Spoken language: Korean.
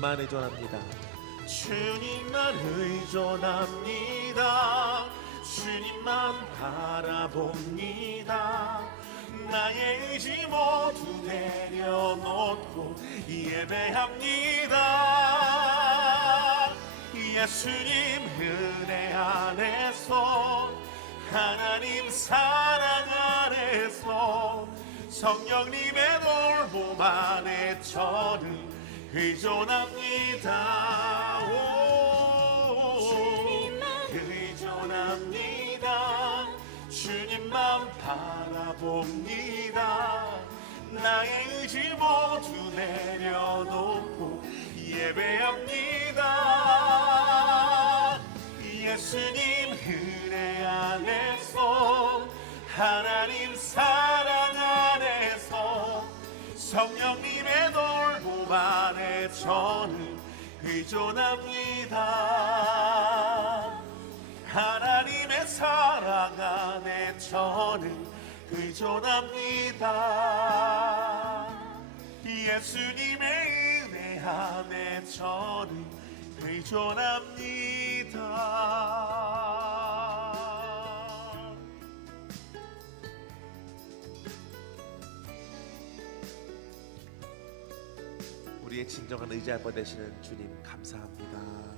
주님만 의존합니다. 주님만 의존합니다. 주님만 바라봅니다. 나의 의지 모두 내려놓고 예배합니다. 예수님 은혜 안에서 하나님 사랑 안에서 성령님의 돌봄 안에 저는 의존합니다. 오, 의존합니다. 주님만 바라봅니다. 나의 의지 모두 내려놓고 예배합니다. 예수님 은혜 안에서 하나님 사랑 안에서 성령님의 안에 저는 의존합니다. 하나님의 사랑 안에 저는 의존합니다. 예수님의 은혜 안에 저는 의존합니다. 우리의 진정한 의지할 바 되시는 주님 감사합니다.